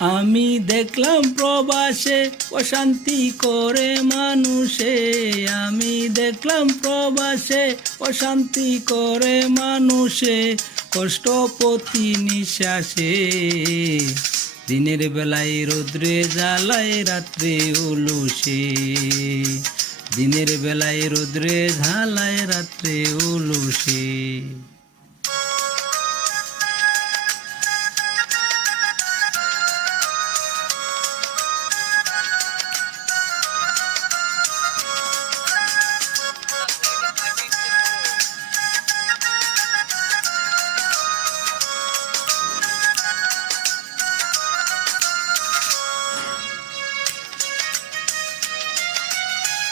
আমি দেখলাম প্রবাসে অশান্তি করে মানুষে, আমি দেখলাম প্রবাসে অশান্তি করে মানুষে, কষ্ট প্রতি নিঃশ্বাসে। দিনের বেলায় রৌদ্রে জ্বালায় রাত্রে উলুসে, দিনের বেলায় রৌদ্রে ঝালায় রাত্রে উলুসে।